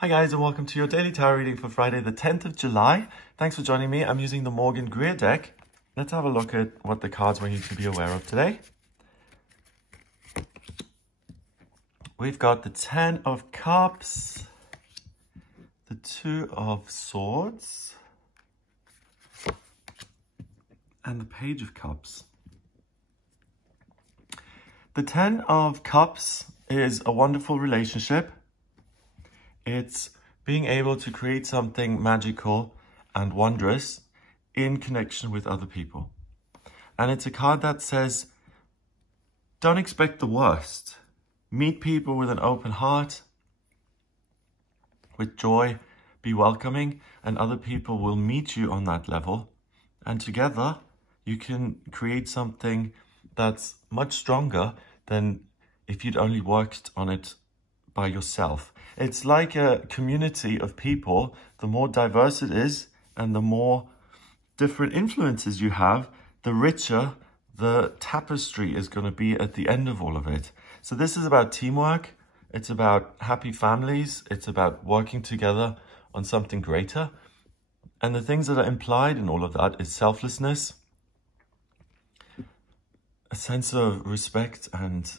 Hi guys, and welcome to your daily tarot reading for Friday the 10th of July. Thanks for joining me. I'm using the Morgan Greer deck. Let's have a look at what the cards want you to be aware of today. We've got the 10 of Cups, the 2 of Swords, and the Page of Cups. The 10 of Cups is a wonderful relationship. It's being able to create something magical and wondrous in connection with other people. And it's a card that says, don't expect the worst. Meet people with an open heart, with joy, be welcoming, and other people will meet you on that level. And together, you can create something that's much stronger than if you'd only worked on it by yourself. It's like a community of people. The more diverse it is and the more different influences you have, the richer the tapestry is going to be at the end of all of it. So this is about teamwork. It's about happy families. It's about working together on something greater. And the things that are implied in all of that is selflessness, a sense of respect and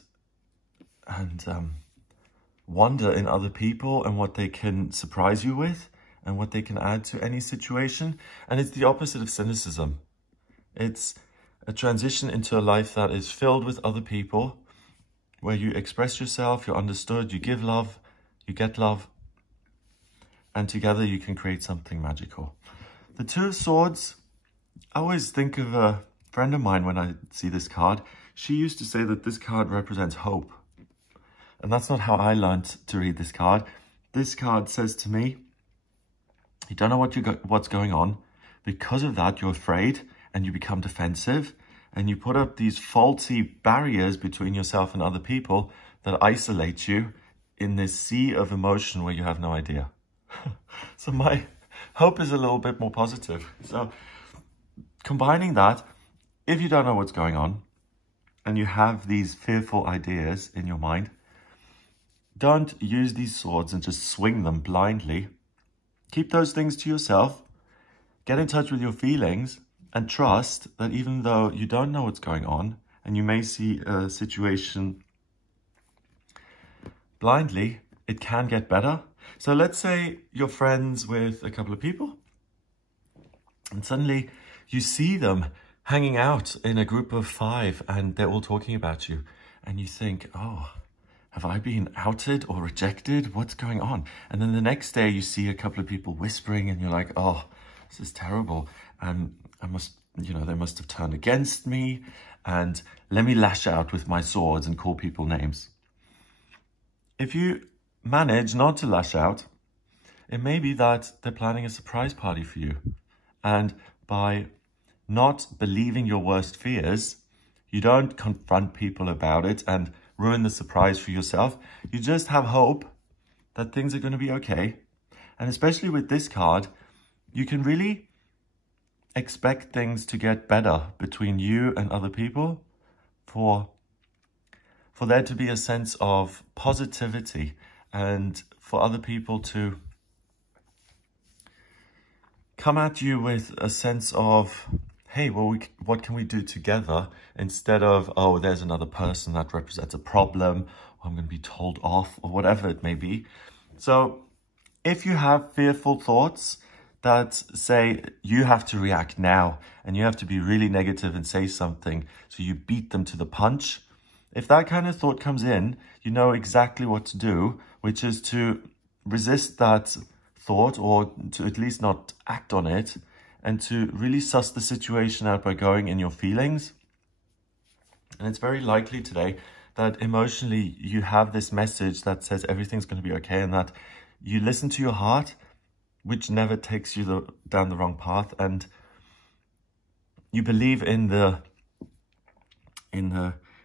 wonder in other people and what they can surprise you with and what they can add to any situation. And it's the opposite of cynicism. It's a transition into a life that is filled with other people, where you express yourself, you're understood, you give love, you get love, and together you can create something magical. The 2 of Swords, I always think of a friend of mine when I see this card. She used to say that this card represents hope. And that's not how I learned to read this card. This card says to me, you don't know what's going on. Because of that, you're afraid and you become defensive and you put up these faulty barriers between yourself and other people that isolate you in this sea of emotion where you have no idea. So my hope is a little bit more positive. So combining that, if you don't know what's going on and you have these fearful ideas in your mind, don't use these swords and just swing them blindly. Keep those things to yourself. Get in touch with your feelings and trust that even though you don't know what's going on and you may see a situation blindly, it can get better. So let's say you're friends with a couple of people and suddenly you see them hanging out in a group of 5 and they're all talking about you and you think, oh, have I been outed or rejected? What's going on? And then the next day you see a couple of people whispering and you're like, oh, this is terrible. And they must have turned against me. And let me lash out with my swords and call people names. If you manage not to lash out, it may be that they're planning a surprise party for you. And by not believing your worst fears, you don't confront people about it and ruin the surprise for yourself. You just have hope that things are going to be okay. And especially with this card, you can really expect things to get better between you and other people, for there to be a sense of positivity and for other people to come at you with a sense of, hey, well, what can we do together, instead of, oh, there's another person that represents a problem, or I'm going to be told off, or whatever it may be. So if you have fearful thoughts that say you have to react now and you have to be really negative and say something, so you beat them to the punch, if that kind of thought comes in, you know exactly what to do, which is to resist that thought, or to at least not act on it, and to really suss the situation out by going in your feelings. And it's very likely today that emotionally you have this message that says everything's going to be okay, and that you listen to your heart, which never takes you down the wrong path, and you believe in the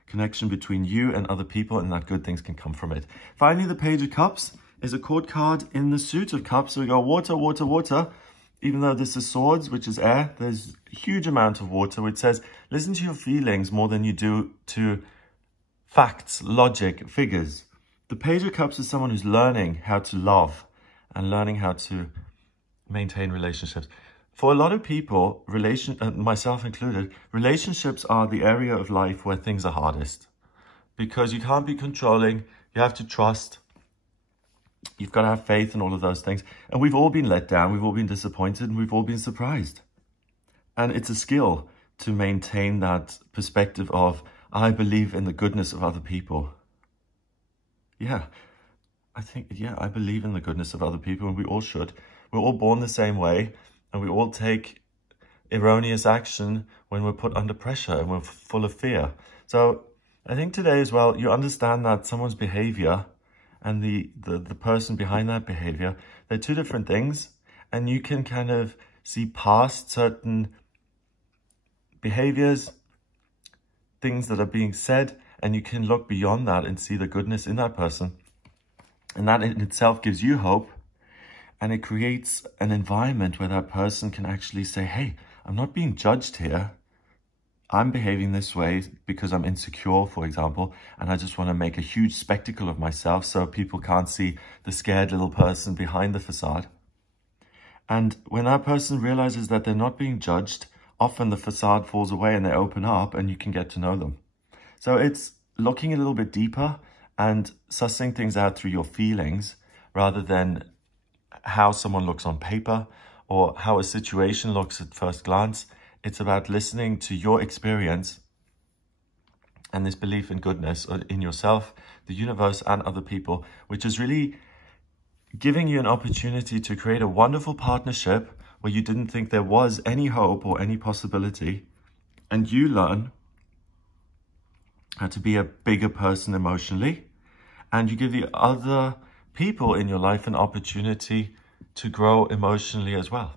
connection between you and other people, and that good things can come from it. Finally, the Page of Cups is a court card in the suit of cups. So we go water, water, water. Even though this is swords, which is air, there's a huge amount of water, which says, listen to your feelings more than you do to facts, logic, figures. The Page of Cups is someone who's learning how to love and learning how to maintain relationships. For a lot of people, myself included, relationships are the area of life where things are hardest. Because you can't be controlling, you have to trust, you've got to have faith and all of those things. And we've all been let down, we've all been disappointed, and we've all been surprised. And it's a skill to maintain that perspective of, I believe in the goodness of other people. I believe in the goodness of other people, and we all should. We're all born the same way, and we all take erroneous action when we're put under pressure and we're full of fear. So I think today as well, you understand that someone's behavior and the person behind that behavior, they're two different things, and you can kind of see past certain behaviors, things that are being said, and you can look beyond that and see the goodness in that person. And that in itself gives you hope, and it creates an environment where that person can actually say, hey, I'm not being judged here. I'm behaving this way because I'm insecure, for example, and I just want to make a huge spectacle of myself so people can't see the scared little person behind the facade. And when that person realizes that they're not being judged, often the facade falls away and they open up and you can get to know them. So it's looking a little bit deeper and sussing things out through your feelings rather than how someone looks on paper or how a situation looks at first glance. It's about listening to your experience and this belief in goodness in yourself, the universe, and other people, which is really giving you an opportunity to create a wonderful partnership where you didn't think there was any hope or any possibility, and you learn how to be a bigger person emotionally, and you give the other people in your life an opportunity to grow emotionally as well.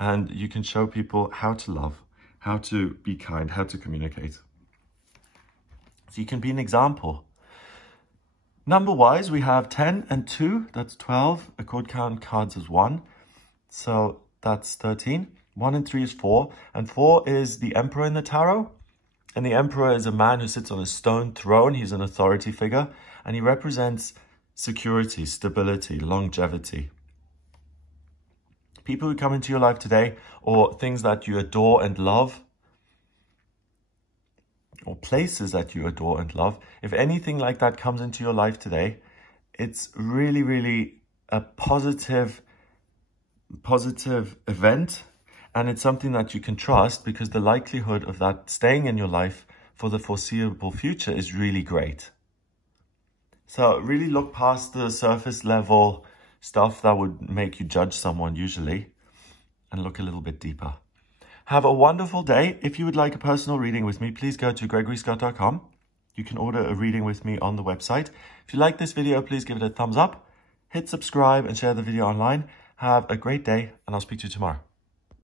And you can show people how to love, how to be kind, how to communicate. So you can be an example. Number-wise, we have 10 and 2, that's 12. A chord count cards as 1, so that's 13. 1 and 3 is 4, and 4 is the Emperor in the tarot. And the Emperor is a man who sits on a stone throne. He's an authority figure, and he represents security, stability, longevity. People who come into your life today, or things that you adore and love, or places that you adore and love, if anything like that comes into your life today, it's really, really a positive event, and it's something that you can trust because the likelihood of that staying in your life for the foreseeable future is really great. So really look past the surface level stuff that would make you judge someone usually, and look a little bit deeper. Have a wonderful day. If you would like a personal reading with me, please go to gregoryscott.com. You can order a reading with me on the website. If you like this video, please give it a thumbs up, hit subscribe and share the video online. Have a great day, and I'll speak to you tomorrow.